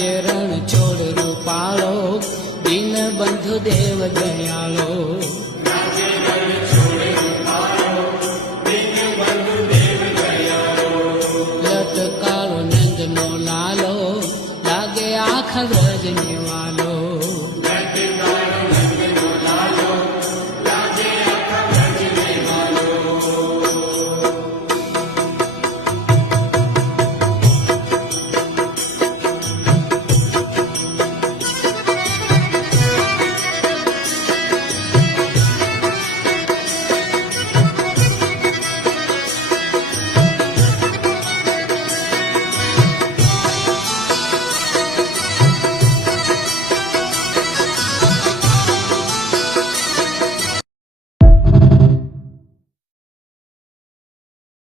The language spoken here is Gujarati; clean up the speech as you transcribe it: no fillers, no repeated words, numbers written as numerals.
રાજ્ય રણ છોડ રૂપાળો દીન બંધુ દેવ દયાળો લટકાળો નંદ નો લાલો લાગે આખા વ્રજ નિવાલો